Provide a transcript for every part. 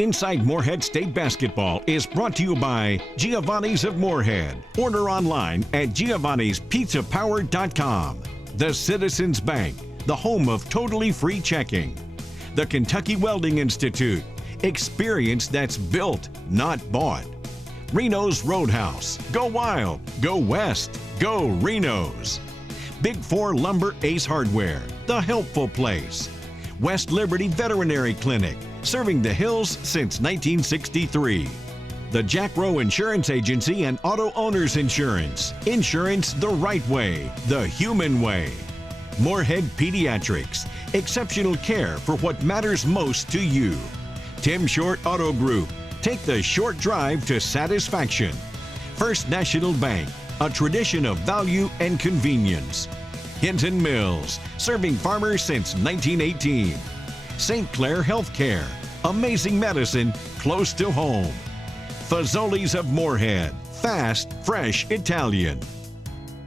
Inside Morehead State Basketball is brought to you by Giovanni's of Morehead. Order online at giovannispizzapower.com. The Citizens Bank, the home of totally free checking. The Kentucky Welding Institute, experience that's built, not bought. Reno's Roadhouse, go wild, go west, go Reno's. Big 4 Lumber Ace Hardware, the helpful place. West Liberty Veterinary Clinic, serving the hills since 1963. The Jack Rowe Insurance Agency and Auto Owners Insurance. Insurance the right way, the human way. Morehead Pediatrics, exceptional care for what matters most to you. Tim Short Auto Group, take the short drive to satisfaction. First National Bank, a tradition of value and convenience. Hinton Mills, serving farmers since 1918. St. Clair Healthcare, amazing medicine close to home. Fazoli's of Morehead, fast, fresh Italian.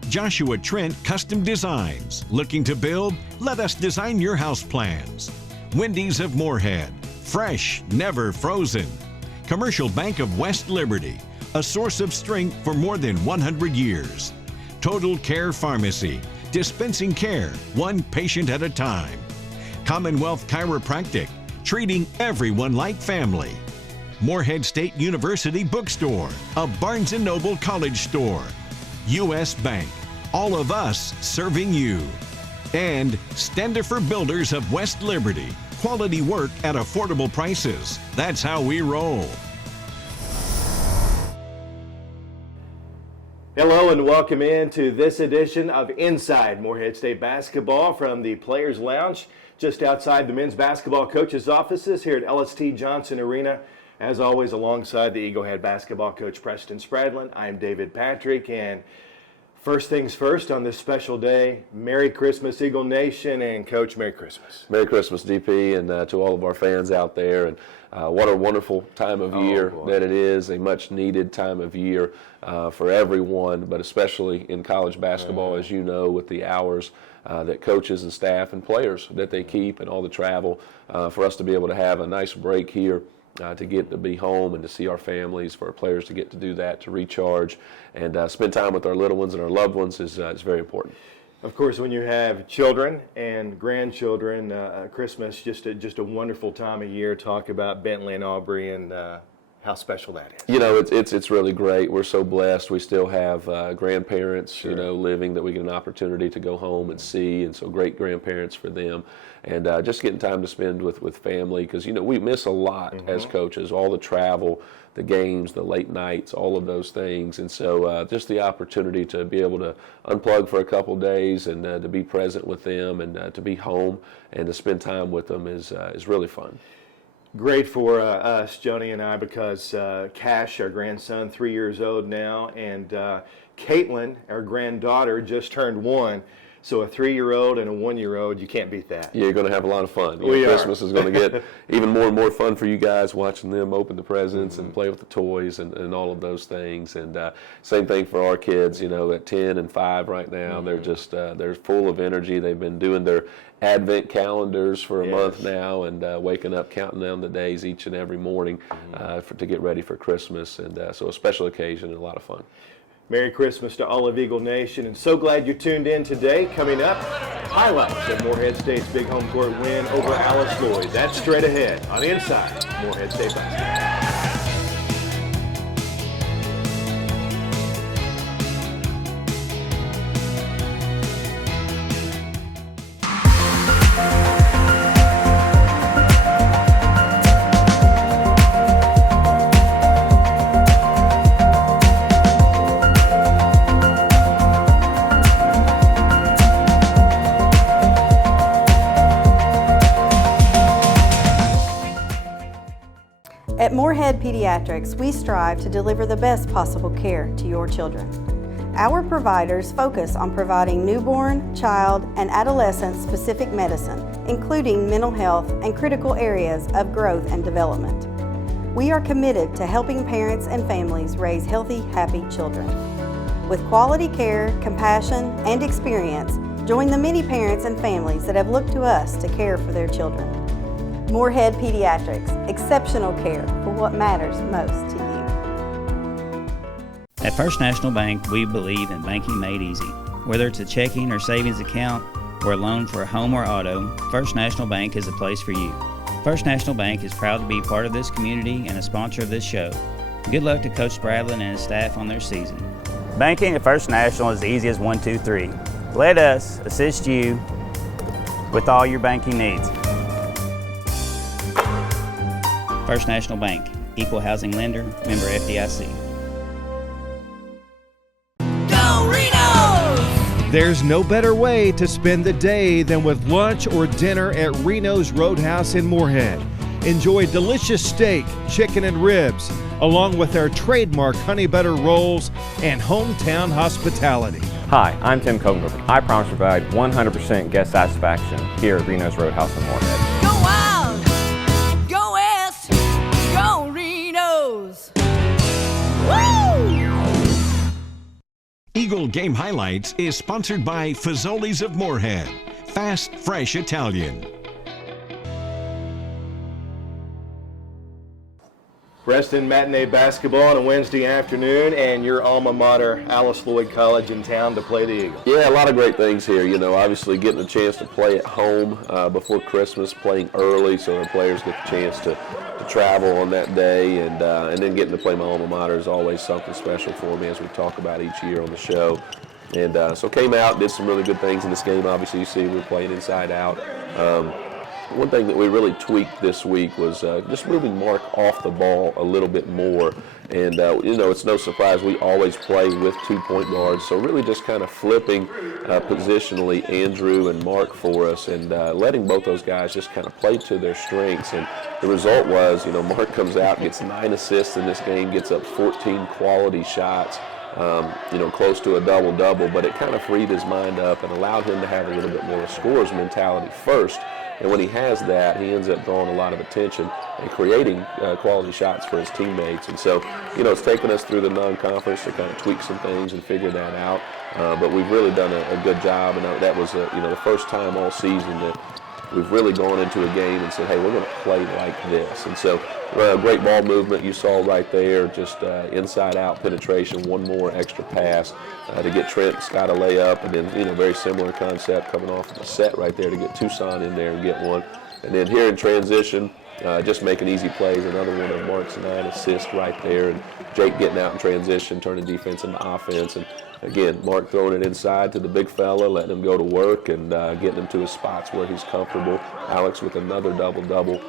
Joshua Trent Custom Designs, looking to build? Let us design your house plans. Wendy's of Morehead, fresh, never frozen. Commercial Bank of West Liberty, a source of strength for more than 100 years. Total Care Pharmacy, dispensing care, one patient at a time. Commonwealth Chiropractic, treating everyone like family. Morehead State University Bookstore, a Barnes & Noble college store. U.S. Bank, all of us serving you. And Standifer Builders of West Liberty, quality work at affordable prices. That's how we roll. Hello and welcome into this edition of Inside Morehead State Basketball from the Players Lounge, just outside the men's basketball coaches' offices here at LST Johnson Arena. As always, alongside the Eagle Head basketball coach Preston Spradlin, I'm David Patrick, and first things first on this special day, Merry Christmas, Eagle Nation, and Coach, Merry Christmas. Merry Christmas, DP, and to all of our fans out there. And what a wonderful time of year that it is, a much-needed time of year for everyone, but especially in college basketball, as you know, with the hours that coaches and staff and players that they keep and all the travel, for us to be able to have a nice break here. To get to be home and to see our families, for our players to get to do that, to recharge and spend time with our little ones and our loved ones is very important. Of course, when you have children and grandchildren, Christmas just a wonderful time of year. Talk about Bentley and Aubrey and how special that is. You know, it's really great. We're so blessed. We still have grandparents, you know, living that we get an opportunity to go home and see, and so great grandparents for them. And just getting time to spend with family, because, you know, we miss a lot as coaches, all the travel, the games, the late nights, all of those things. And so just the opportunity to be able to unplug for a couple days and to be present with them and to be home and to spend time with them is really fun. Great for us, Joni and I, because Cash, our grandson, 3 years old now, and Caitlin, our granddaughter, just turned 1. So a 3-year-old and a 1-year-old, you can't beat that. Yeah, you're going to have a lot of fun. Christmas is going to get even more and more fun for you guys, watching them open the presents and play with the toys and all of those things. And same thing for our kids, you know, at 10 and 5 right now. They're just they're full of energy. They've been doing their Advent calendars for a month now, and waking up, counting down the days each and every morning to get ready for Christmas. And so a special occasion and a lot of fun. Merry Christmas to all of Eagle Nation, and so glad you tuned in today. Coming up, highlights of Morehead State's big home court win over Alice Lloyd. That's straight ahead on Inside Morehead State Basketball. At Morehead Pediatrics, we strive to deliver the best possible care to your children. Our providers focus on providing newborn, child, and adolescent-specific medicine, including mental health and critical areas of growth and development. We are committed to helping parents and families raise healthy, happy children. With quality care, compassion, and experience, join the many parents and families that have looked to us to care for their children. Morehead Pediatrics, exceptional care for what matters most to you. At First National Bank, we believe in banking made easy. Whether it's a checking or savings account or a loan for a home or auto, First National Bank is the place for you. First National Bank is proud to be part of this community and a sponsor of this show. Good luck to Coach Spradlin and his staff on their season. Banking at First National is easy as 1, 2, 3. Let us assist you with all your banking needs. First National Bank, Equal Housing Lender, member FDIC. There's no better way to spend the day than with lunch or dinner at Reno's Roadhouse in Morehead. Enjoy delicious steak, chicken, and ribs, along with our trademark honey butter rolls and hometown hospitality. Hi, I'm Tim Kogenberg. I promise to provide 100% guest satisfaction here at Reno's Roadhouse in Morehead. Go wild, go west, go Reno's. Woo! Eagle Game Highlights is sponsored by Fazoli's of Morehead. Fast, fresh Italian. Preston matinee basketball on a Wednesday afternoon, and your alma mater, Alice Lloyd College, in town to play the Eagles. Yeah, a lot of great things here. You know, obviously getting a chance to play at home before Christmas, playing early, so the players get the chance to travel on that day, and then getting to play my alma mater is always something special for me, as we talk about each year on the show. And so came out, did some really good things in this game. Obviously, you see we were playing inside out. One thing that we really tweaked this week was just moving Mark off the ball a little bit more. And, you know, it's no surprise we always play with 2 point guards. So really just kind of flipping positionally Andrew and Mark for us, and letting both those guys just kind of play to their strengths. And the result was, you know, Mark comes out, gets 9 assists in this game, gets up 14 quality shots. You know, close to a double-double, but it kind of freed his mind up and allowed him to have a little bit more of a scorer's mentality first. And when he has that, he ends up drawing a lot of attention and creating quality shots for his teammates. And so, you know, it's taken us through the non-conference to kind of tweak some things and figure that out. But we've really done a good job, and that was, you know, the first time all season that we've really gone into a game and said, hey, we're going to play like this. And so great ball movement you saw right there, just inside-out penetration, one more extra pass to get Trent Scott a layup, and then, you know, very similar concept coming off of the set right there to get Tucson in there and get one. And then here in transition, just making easy plays, another one of Mark's 9 assists right there, and Jake getting out in transition, turning defense into offense. And again, Mark throwing it inside to the big fella, letting him go to work and getting him to his spots where he's comfortable. Alex with another double-double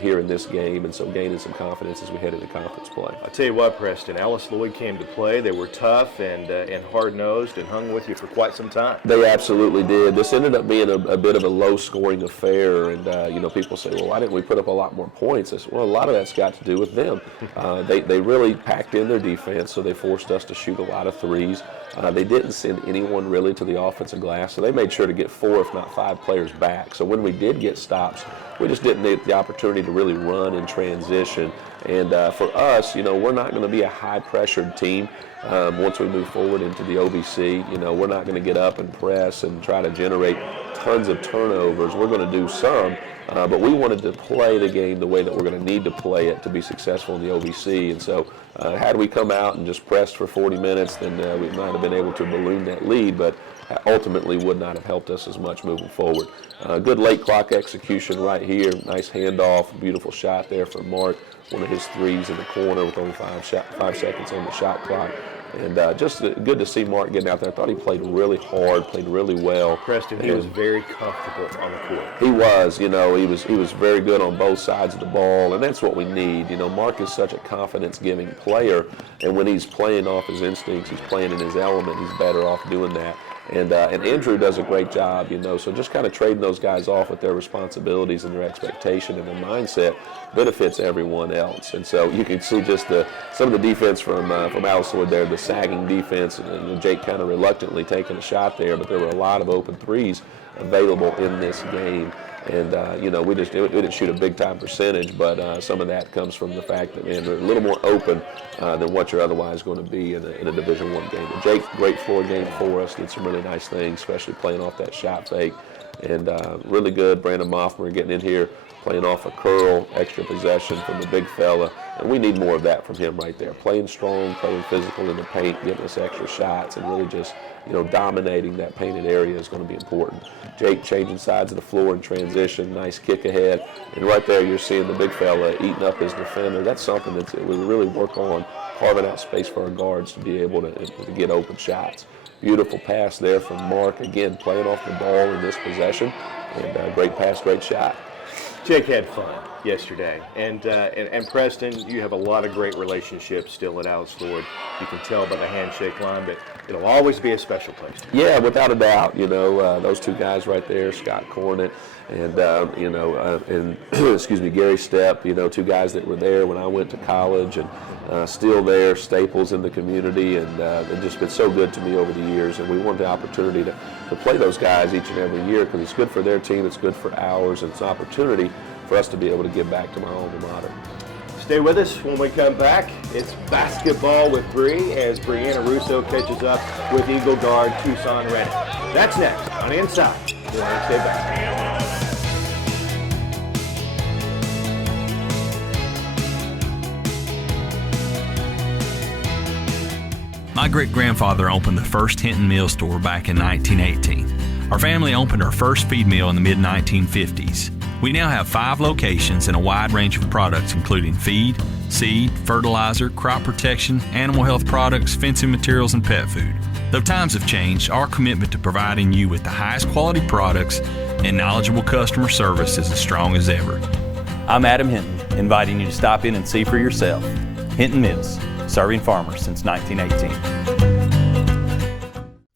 here in this game, and so gaining some confidence as we head into conference play. I'll tell you what, Preston, Alice Lloyd came to play. They were tough and hard-nosed and hung with you for quite some time. They absolutely did. This ended up being a bit of a low-scoring affair, and you know, people say, well, why didn't we put up a lot more points? I said, well, a lot of that's got to do with them. They really packed in their defense, so they forced us to shoot a lot of threes. They didn't send anyone really to the offensive glass, so they made sure to get 4, if not 5 players back. So when we did get stops, we just didn't get the opportunity to really run in transition. And for us, you know, we're not going to be a high-pressured team once we move forward into the OVC. You know, we're not going to get up and press and try to generate tons of turnovers. We're going to do some, but we wanted to play the game the way that we're going to need to play it to be successful in the OVC. And so had we come out and just pressed for 40 minutes, then we might have been able to balloon that lead, but ultimately would not have helped us as much moving forward. Good late clock execution right here. Nice handoff, beautiful shot there from Mark. One of his threes in the corner with only 5 seconds on the shot clock. And just good to see Mark getting out there. I thought he played really hard, played really well. Preston, he was very comfortable on the court. He was, you know, he was very good on both sides of the ball, and that's what we need. You know, Mark is such a confidence-giving player, and when he's playing off his instincts, he's playing in his element, he's better off doing that. And Andrew does a great job, you know, so just kind of trading those guys off with their responsibilities and their expectation and their mindset benefits everyone else. And so you can see just some of the defense from Alice Lloyd there, the sagging defense, and Jake kind of reluctantly taking a shot there, but there were a lot of open threes available in this game. And, you know, we didn't shoot a big-time percentage, but some of that comes from the fact that, man, we're a little more open than what you're otherwise going to be in a Division I game. But Jake, great floor game for us, did some really nice things, especially playing off that shot fake and really good. Brandon Moffmer getting in here, playing off a curl, extra possession from the big fella, and we need more of that from him right there. Playing strong, playing physical in the paint, getting us extra shots, and really just, dominating that painted area is going to be important. Jake changing sides of the floor in transition, nice kick ahead, and right there you're seeing the big fella eating up his defender. That's something that we really work on, carving out space for our guards to be able to get open shots. Beautiful pass there from Mark, again playing off the ball in this possession, and great pass, great shot. Jake had fun yesterday, and Preston, you have a lot of great relationships still at Alice Lloyd. You can tell by the handshake line, but it'll always be a special place. Yeah, without a doubt. Those two guys right there, Scott Cornett and excuse me, Gary Stepp. Two guys that were there when I went to college and still there, staples in the community, and they've just been so good to me over the years. And we want the opportunity to play those guys each and every year because it's good for their team, it's good for ours, and it's an opportunity for us to be able to give back to my alma mater. Stay with us when we come back. It's basketball with Bree as Breanna Russo catches up with Eagle guard Tucson Redding. That's next on Inside Morehead State Basketball. My great-grandfather opened the first Hinton Mill store back in 1918. Our family opened our first feed mill in the mid-1950s. We now have 5 locations and a wide range of products including feed, seed, fertilizer, crop protection, animal health products, fencing materials, and pet food. Though times have changed, our commitment to providing you with the highest quality products and knowledgeable customer service is as strong as ever. I'm Adam Hinton, inviting you to stop in and see for yourself. Hinton Mills, serving farmers since 1918.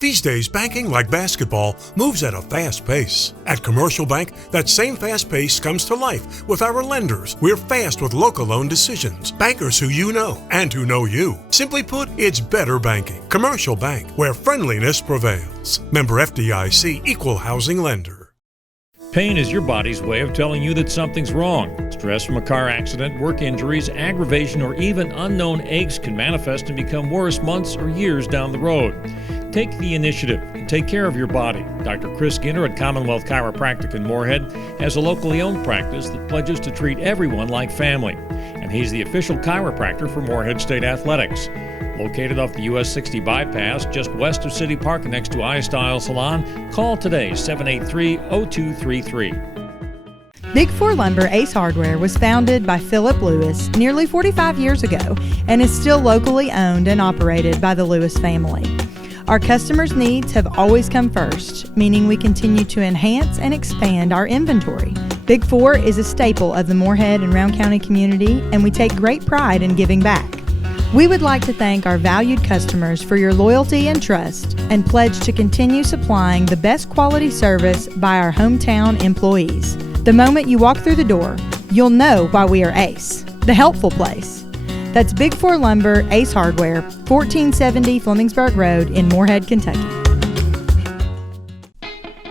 These days, banking like basketball moves at a fast pace. At Commercial Bank, that same fast pace comes to life with our lenders. We're fast with local loan decisions. Bankers who you know and who know you. Simply put, it's better banking. Commercial Bank, where friendliness prevails. Member FDIC, Equal Housing Lender. Pain is your body's way of telling you that something's wrong. Stress from a car accident, work injuries, aggravation, or even unknown aches can manifest and become worse months or years down the road. Take the initiative and take care of your body. Dr. Chris Ginter at Commonwealth Chiropractic in Morehead has a locally owned practice that pledges to treat everyone like family. And he's the official chiropractor for Morehead State Athletics. Located off the US 60 bypass, just west of City Park next to iStyle Salon, call today, 783-0233. Big Four Lumber Ace Hardware was founded by Philip Lewis nearly 45 years ago and is still locally owned and operated by the Lewis family. Our customers' needs have always come first, meaning we continue to enhance and expand our inventory. Big Four is a staple of the Morehead and Round County community, and we take great pride in giving back. We would like to thank our valued customers for your loyalty and trust and pledge to continue supplying the best quality service by our hometown employees. The moment you walk through the door, you'll know why we are Ace, the helpful place. That's Big Four Lumber, Ace Hardware, 1470 Flemingsburg Road in Morehead, Kentucky.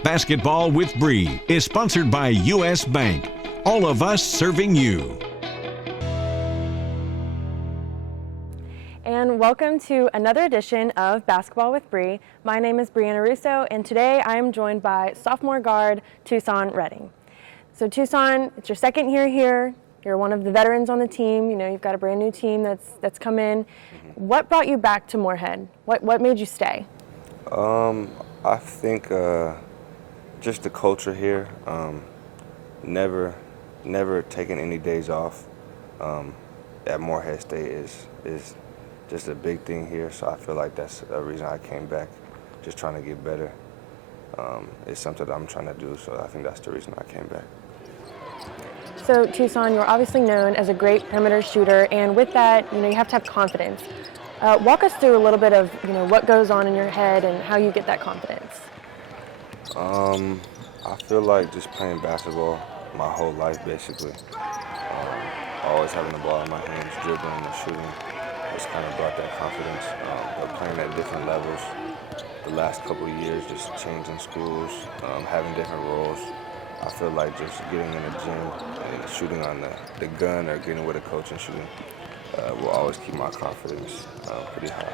Basketball with Bree is sponsored by U.S. Bank. All of us serving you. And welcome to another edition of Basketball with Bree. My name is Breanna Russo, and today I am joined by sophomore guard Tucson Redding. So Tucson, it's your second year here. You're one of the veterans on the team. You know, you've got a brand new team that's come in. What brought you back to Morehead? What made you stay? I think just the culture here. Never taking any days off at Morehead State is just a big thing here. So I feel like that's a reason I came back, just trying to get better. It's something that I'm trying to do, so I think that's the reason I came back. So Tucson, you're obviously known as a great perimeter shooter, and with that, you have to have confidence. Walk us through a little bit of what goes on in your head and how you get that confidence. I feel like just playing basketball my whole life, basically. Always having the ball in my hands, dribbling and shooting, just kind of brought that confidence. But playing at different levels, the last couple of years, just changing schools, having different roles. I feel like just getting in the gym and shooting on the gun or getting with a coach and shooting will always keep my confidence pretty high.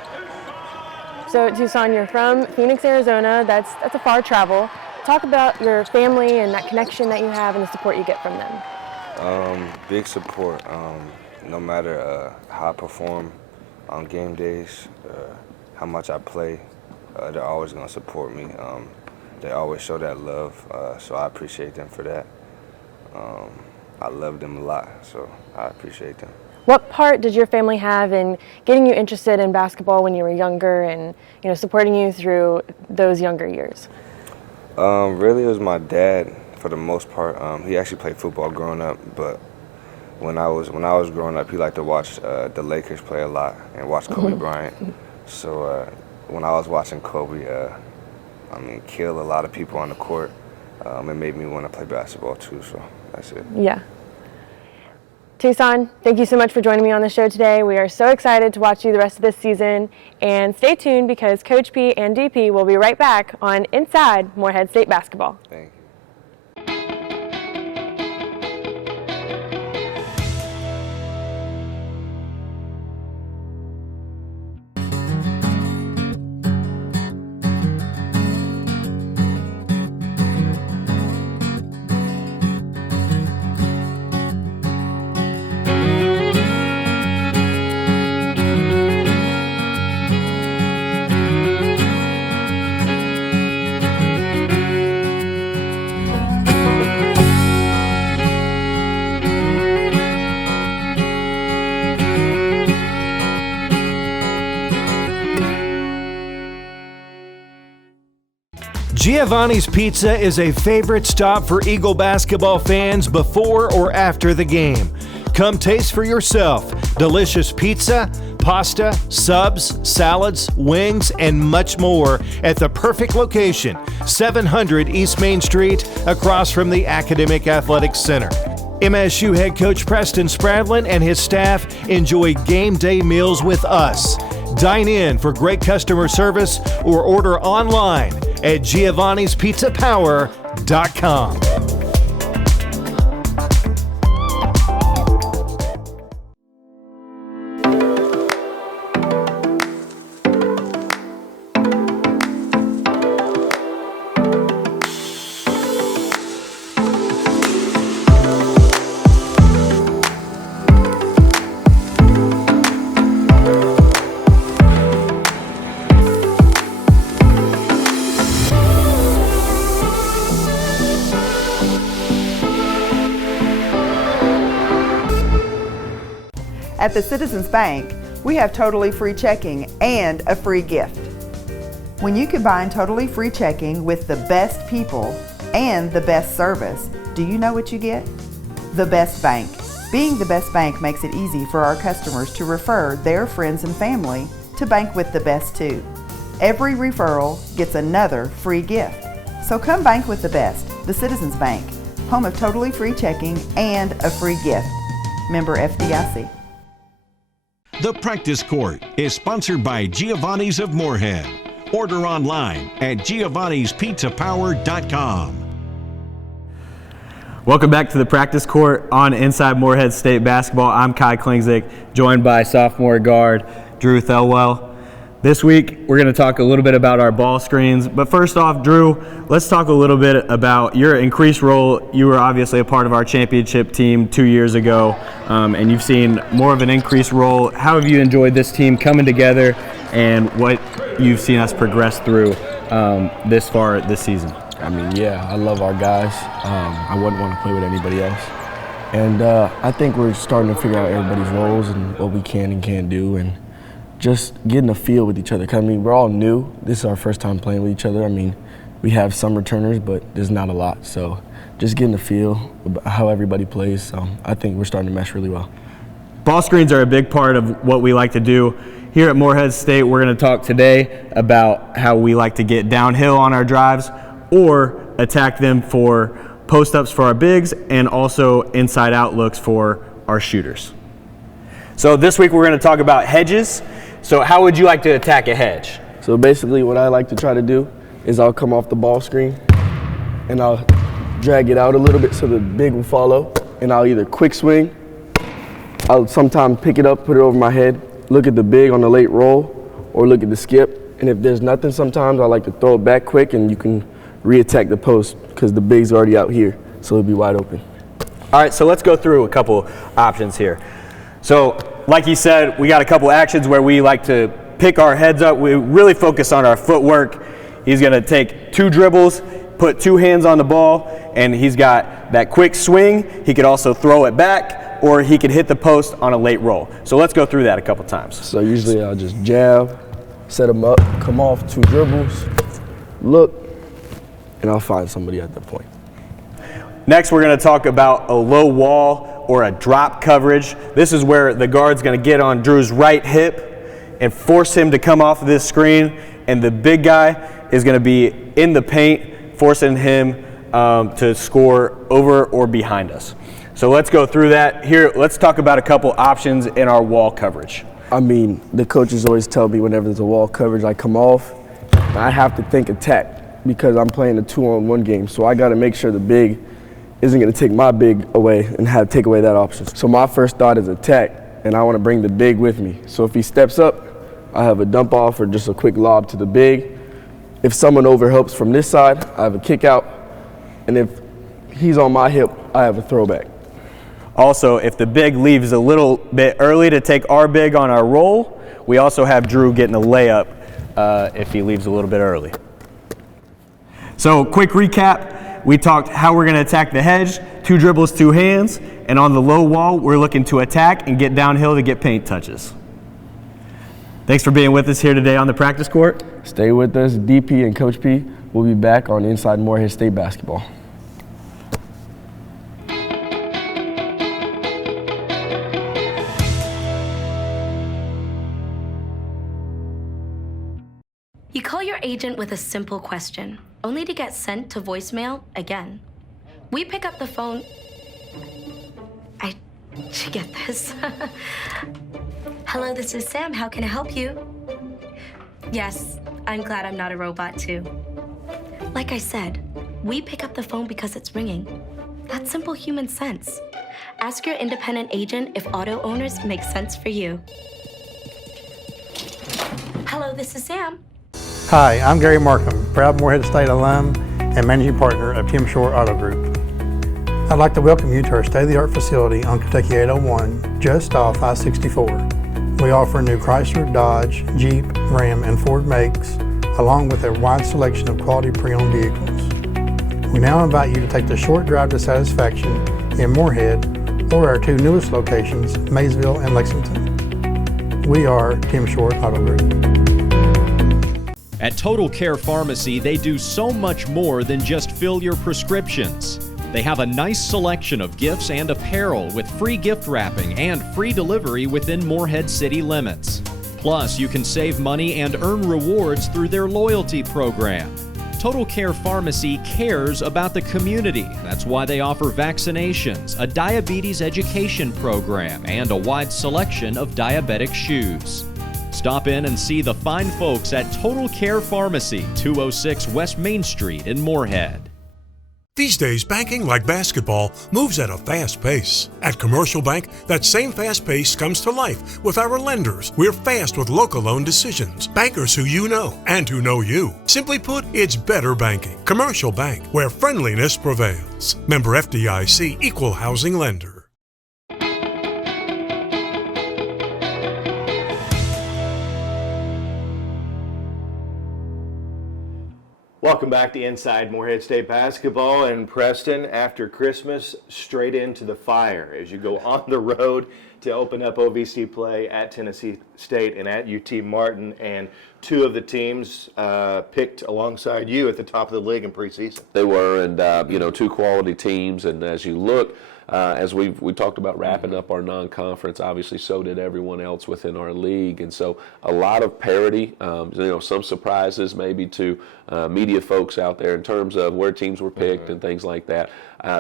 So Tucson, you're from Phoenix, Arizona. That's a far travel. talk about your family and that connection that you have and the support you get from them. Big support. No matter how I perform on game days, how much I play, they're always going to support me. They always show that love, so I appreciate them for that. I love them a lot, so I appreciate them. What part did your family have in getting you interested in basketball when you were younger and supporting you through those younger years? Really, it was my dad for the most part. He actually played football growing up, but when I was growing up, he liked to watch the Lakers play a lot and watch Kobe Bryant. So when I was watching Kobe, kill a lot of people on the court, it made me want to play basketball too. So that's it. Yeah. Tucson, thank you so much for joining me on the show today. We are so excited to watch you the rest of this season. And stay tuned because Coach P and DP will be right back on Inside Morehead State Basketball. Thank you. Giovanni's Pizza is a favorite stop for Eagle basketball fans before or after the game. Come taste for yourself delicious pizza, pasta, subs, salads, wings, and much more at the perfect location, 700 East Main Street, across from the Academic Athletics Center. MSU head coach Preston Spradlin and his staff enjoy game day meals with us. Dine in for great customer service or order online at giovannispizzapower.com. At the Citizens Bank, we have totally free checking and a free gift. When you combine totally free checking with the best people and the best service, do you know what you get? The best bank. Being the best bank makes it easy for our customers to refer their friends and family to bank with the best too. Every referral gets another free gift. So come bank with the best, the Citizens Bank, home of totally free checking and a free gift. Member FDIC. The Practice Court is sponsored by Giovanni's of Morehead. Order online at giovannispizzapower.com. Welcome back to the Practice Court on Inside Morehead State Basketball. I'm Kai Klingsick, joined by sophomore guard Drew Thelwell. This week, we're going to talk a little bit about our ball screens. But first off, Drew, let's talk a little bit about your increased role. You were obviously a part of our championship team 2 years ago, and you've seen more of an increased role. How have you enjoyed this team coming together and what you've seen us progress through this far this season? I mean, yeah, I love our guys. I wouldn't want to play with anybody else. And I think we're starting to figure out everybody's roles and what we can and can't do, and just getting a feel with each other. 'Cause, I mean, we're all new. This is our first time playing with each other. I mean, we have some returners, but there's not a lot. So just getting a feel about how everybody plays. I think we're starting to mesh really well. Ball screens are a big part of what we like to do. Here at Morehead State, we're going to talk today about how we like to get downhill on our drives or attack them for post-ups for our bigs and also inside-out looks for our shooters. So this week we're going to talk about hedges. So how would you like to attack a hedge? So basically what I like to try to do is I'll come off the ball screen and I'll drag it out a little bit so the big will follow, and I'll either quick swing, I'll sometimes pick it up, put it over my head, look at the big on the late roll, or look at the skip. And if there's nothing, sometimes I like to throw it back quick and you can re-attack the post because the big's already out here, so it'll be wide open. All right, so let's go through a couple options here. So like he said, we got a couple actions where we like to pick our heads up. We really focus on our footwork. He's going to take 2 dribbles, put 2 hands on the ball, and he's got that quick swing. He could also throw it back, or he could hit the post on a late roll. So let's go through that a couple times. So usually I'll just jab, set him up, come off 2 dribbles, look, and I'll find somebody at that point. Next, we're going to talk about a low wall or a drop coverage. This is where the guard's going to get on Drew's right hip and force him to come off of this screen, and the big guy is going to be in the paint, forcing him to score over or behind us. So let's go through that. Here, let's talk about a couple options in our wall coverage. I mean, the coaches always tell me whenever there's a wall coverage, I come off, I have to think attack because I'm playing a 2-on-1 game, so I got to make sure the big isn't going to take my big away and take away that option. So my first thought is attack, and I want to bring the big with me. So if he steps up, I have a dump off or just a quick lob to the big. If someone overhelps from this side, I have a kick out, and if he's on my hip, I have a throwback. Also, if the big leaves a little bit early to take our big on our roll, we also have Drew getting a layup if he leaves a little bit early. So quick recap. We talked how we're going to attack the hedge, 2 dribbles, 2 hands, and on the low wall, we're looking to attack and get downhill to get paint touches. Thanks for being with us here today on the practice court. Stay with us. DP and Coach P will be back on Inside Morehead State Basketball. You call your agent with a simple question, only to get sent to voicemail again. We pick up the phone. Did you get this? Hello, this is Sam. How can I help you? Yes, I'm glad I'm not a robot too. Like I said, we pick up the phone because it's ringing. That's simple human sense. Ask your independent agent if auto owners make sense for you. Hello, this is Sam. Hi, I'm Gary Markham, proud Morehead State alum and managing partner of Tim Shore Auto Group. I'd like to welcome you to our state-of-the-art facility on Kentucky 801, just off I-64. We offer new Chrysler, Dodge, Jeep, Ram, and Ford makes, along with a wide selection of quality pre-owned vehicles. We now invite you to take the short drive to satisfaction in Morehead or our 2 newest locations, Maysville and Lexington. We are Tim Shore Auto Group. At Total Care Pharmacy, they do so much more than just fill your prescriptions. They have a nice selection of gifts and apparel with free gift wrapping and free delivery within Morehead city limits. Plus, you can save money and earn rewards through their loyalty program. Total Care Pharmacy cares about the community. That's why they offer vaccinations, a diabetes education program, and a wide selection of diabetic shoes. Stop in and see the fine folks at Total Care Pharmacy, 206 West Main Street in Morehead. These days, banking like basketball moves at a fast pace. At Commercial Bank, that same fast pace comes to life with our lenders. We're fast with local loan decisions. Bankers who you know and who know you. Simply put, it's better banking. Commercial Bank, where friendliness prevails. Member FDIC, Equal Housing Lender. Welcome back to Inside Morehead State Basketball. And Preston, after Christmas, straight into the fire as you go on the road to open up OVC play at Tennessee State and at UT Martin. And 2 of the teams picked alongside you at the top of the league in preseason. They were, and 2 quality teams. And as you look, as we talked about wrapping up our non-conference, obviously so did everyone else within our league, and so a lot of parity. Some surprises maybe to media folks out there in terms of where teams were picked and things like that.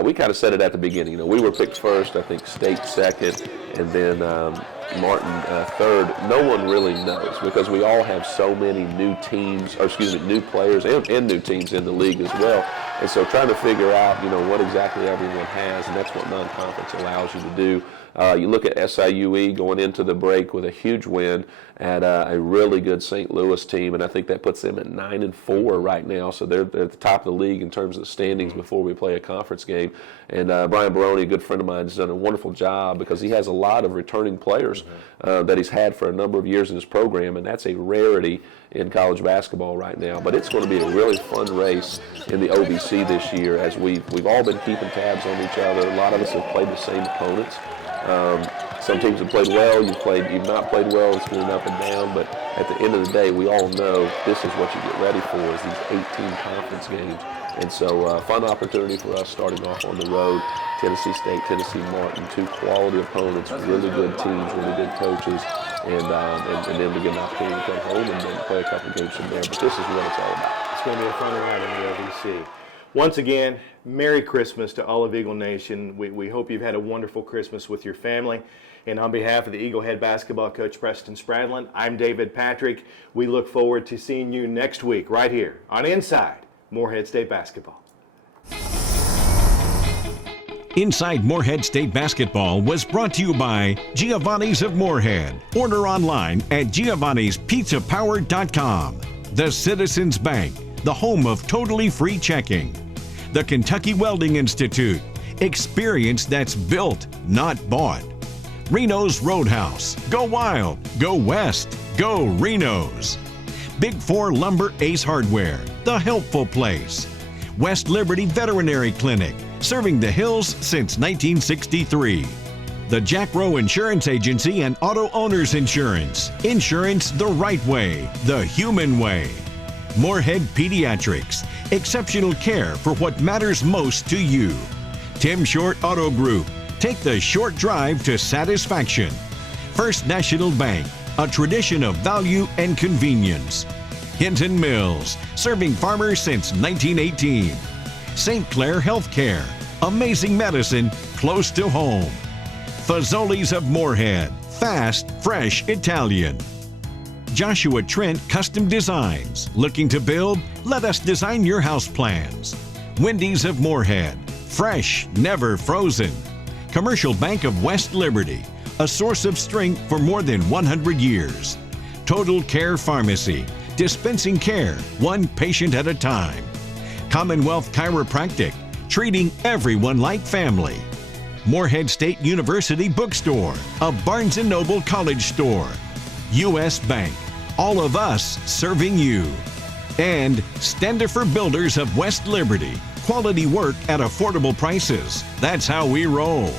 We kind of said it at the beginning. We were picked first, I think State second, and then Martin third. No one really knows because we all have so many new teams, new players and new teams in the league as well. And so trying to figure out, what exactly everyone has, and that's what non-conference allows you to do. You look at SIUE going into the break with a huge win at a really good St. Louis team, and I think that puts them at 9-4 right now. So they're at the top of the league in terms of the standings before we play a conference game. And Brian Baroni, a good friend of mine, has done a wonderful job because he has a lot of returning players that he's had for a number of years in his program, and that's a rarity in college basketball right now. But it's going to be a really fun race in the OVC this year, as we've all been keeping tabs on each other. A lot of us have played the same opponents. Some teams have played well, you've not played well, it's been up and down, but at the end of the day, we all know this is what you get ready for, is these 18 conference games. And so fun opportunity for us starting off on the road. Tennessee State, Tennessee Martin, two quality opponents, really good teams, really good coaches, and then we get an opportunity to come home and then play a couple games from there. But this is what it's all about. It's going to be a fun ride in the OVC. Once again, Merry Christmas to all of Eagle Nation. We hope you've had a wonderful Christmas with your family. And on behalf of the Eagle head basketball coach, Preston Spradlin, I'm David Patrick. We look forward to seeing you next week right here on Inside Morehead State Basketball. Inside Morehead State Basketball was brought to you by Giovanni's of Morehead. Order online at giovannispizzapower.com. The Citizens Bank, the home of totally free checking. The Kentucky Welding Institute, experience that's built, not bought. Reno's Roadhouse, go wild, go west, go Reno's. Big 4 Lumber Ace Hardware, the helpful place. West Liberty Veterinary Clinic, serving the hills since 1963. The Jack Rowe Insurance Agency and Auto Owners Insurance. Insurance the right way, the human way. Morehead Pediatrics, exceptional care for what matters most to you. Tim Short Auto Group, take the short drive to satisfaction. First National Bank, a tradition of value and convenience. Hinton Mills, serving farmers since 1918. St. Clair Healthcare, amazing medicine close to home. Fazoli's of Morehead, fast, fresh Italian. Joshua Trent Custom Designs, looking to build? Let us design your house plans. Wendy's of Morehead, fresh, never frozen. Commercial Bank of West Liberty, a source of strength for more than 100 years. Total Care Pharmacy, dispensing care, one patient at a time. Commonwealth Chiropractic, treating everyone like family. Morehead State University Bookstore, a Barnes & Noble college store. U.S. Bank, all of us serving you. And Standifer Builders of West Liberty, quality work at affordable prices. That's how we roll.